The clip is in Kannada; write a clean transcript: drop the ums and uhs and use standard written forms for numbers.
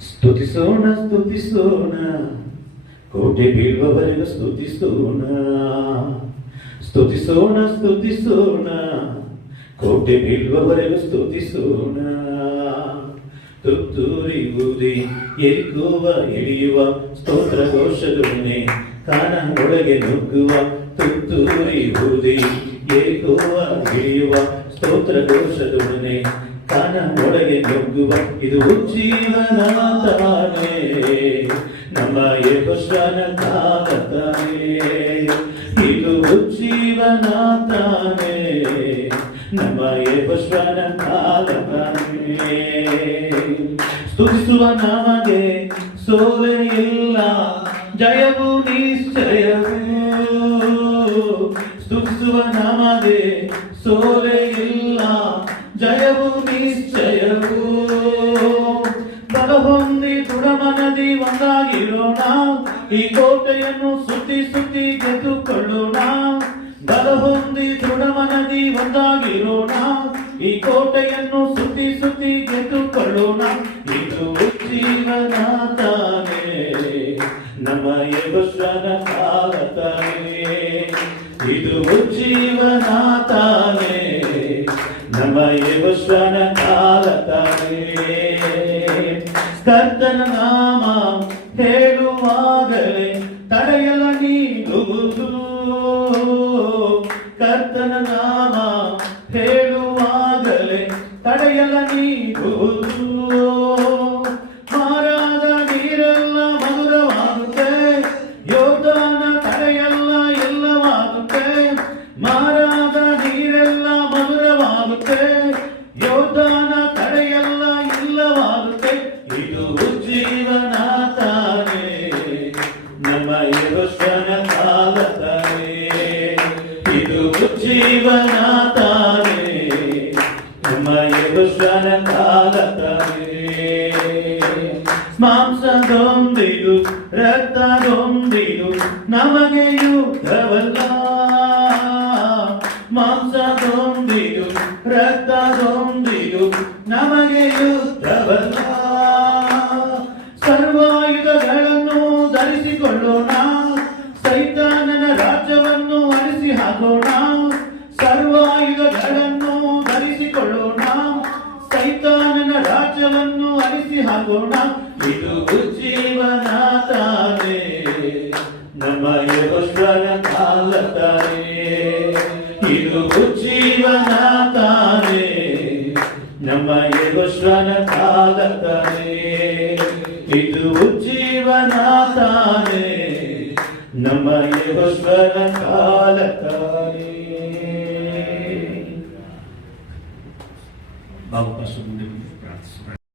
ಸ್ತುತಿಸೋಣ ಸ್ತುತಿಸೋಣ ಕೋಟೆ ಬೀಳುವವರೆಗೂ ಸ್ತುತಿಸೋಣ. ಸ್ತುತಿಸೋಣ ಸ್ತುತಿಸೋಣ ಕೋಟೆ ಬೀಳುವವರೆಗೂ ಸ್ತುತಿಸೋಣ. ತುತ್ತೂರಿ ಊದಿ ಎರಿಕುವ ಇಳಿಯುವ ಸ್ತೋತ್ರ ಘೋಷದೊಡನೆ ಕಾನ ಒಳಗೆ ನುಗ್ಗುವ. ತುತ್ತೂರಿ ಊದಿ ಎರಿಕುವ ಇಳಿಯುವ ಸ್ತೋತ್ರ ಘೋಷದೊಡನೆ ಕಾನ ಒಳಗೆ ನುಗ್ಗುವ. ಇದು ಜೀವನ ತಾನೇ ನಮ್ಮ ಯೆಹೋವನ ಕಾಲ ತಾನೇ. ಇದು ಜೀವನ ತಾನೇ ನಮ್ಮ ಯೆಹೋವನ ಕಾಲ ತಾನೇ. ಸ್ತುತಿಸುವ ನಮಗೆ ಸೋಲೆ ಇಲ್ಲ, ಜಯವು ನಿಶ್ಚಯವೂ. ಸ್ತುತಿಸುವ ನಮಗೆ ಸೋಲೆ ಇಲ್ಲ, ಜಯವು ನಿಶ್ಚಯವೂ. ಬಲ ಹೊಂದಿ ದೃಢಮನದಿ ಒಂದಾಗಿರೋಣ, ಈ ಕೋಟೆಯನ್ನು ಸುತ್ತಿ ಸುತ್ತಿ ಗೆದ್ದುಕೊಳ್ಳೋಣ. ಬಲ ಹೊಂದಿ ದೃಢಮನದಿ ಒಂದಾಗಿರೋಣ, ಈ ಕೋಟೆಯನ್ನು ಸುತ್ತಿ ಸುತ್ತಿ ಗೆದ್ದುಕೊಳ್ಳೋಣ. ಇದು ಜೀವನ ತಾನೇ ನಮ್ಮ ಯೆಹೋವನ ಕಾಲ ತಾನೇ. ಇದು ಜೀವನ ತಾನೇ ನಮ್ಮ ಯೆಹೋವನ ಕಾಲ ತಾನೇ. ಕರ್ತನ ನಾಮ ಹೇಳುವಾಗಲೇ ತಡೆಯಲ ನೀಡುವುದು. ಕರ್ತನ ನಾಮ ಹೇಳುವಾಗಲೇ ತಡೆಯಲ ನೀಡುವುದು. ಮಾರಾದ ನೀರೆಲ್ಲ ಮಧುರವಾಗುತ್ತೆ, ಯೋರ್ದಾನ ತಡೆಯಲ್ಲ ಎಲ್ಲವಾಗುತ್ತೆ. ಮಾರಾದ ನೀರೆಲ್ಲ ಮಧುರವಾಗುತ್ತೆ, ಯೋರ್ದಾನ ತಡೆಯಲ್ಲ ಎಲ್ಲವಾಗುತ್ತೆ. ಇದು ಜೀವನ ತಾನೇ ನಮ್ಮ ಯೆಹೋವನ ಕಾಲ ತಾನೇ. ಇದು ಜೀವನ ತಾನೇ ನಮ್ಮ ಯೆಹೋವನ ಕಾಲ ತಾನೇ. ಮಾಂಸದೊಂದಿಗೂ ರಕ್ತದೊಂದಿಗೂ ನಮಗೆ ಯುದ್ಧವಲ್ಲ. ಮಾಂಸದೊಂದಿಗೂ ರಕ್ತದೊಂದಿಗೂ ನಮಗೆ ಯುದ್ಧವಲ್ಲ. ಸರ್ವಾಯುಧಗಳನ್ನು ಧರಿಸಿಕೊಳ್ಳೋಣ, ಸೈತಾನನ ರಾಜ್ಯವನ್ನು ಅಳಿಸಿ ಹಾಕೋಣ. ಸರ್ವಾಯುಧಗಳನ್ನು ಧರಿಸಿಕೊಳ್ಳೋಣ, ಸೈತಾನನ ರಾಜ್ಯವನ್ನು ಅಳಿಸಿ ಹಾಕೋಣ. ಇದು ಜೀವನ ತಾನೇ ನಮ್ಮ ಯೆಹೋವನ ಕಾಲ ತಾನೇ. ಇದು ಜೀವನ ತಾನೇ ನಮ್ಮ ಯೆಹೋವನ ಕಾಲ ತಾನೇ. ಇದು ಜೀವನ ತಾನೇ ನಮ್ಮ ಯೆಹೋವನ ಕಾಲ ತಾನೇ. ಬಾಬು ಪಾಸ್ಟರ್ ಮುಂದೆ ಪ್ರಾರ್ಥಿಸೋಣ.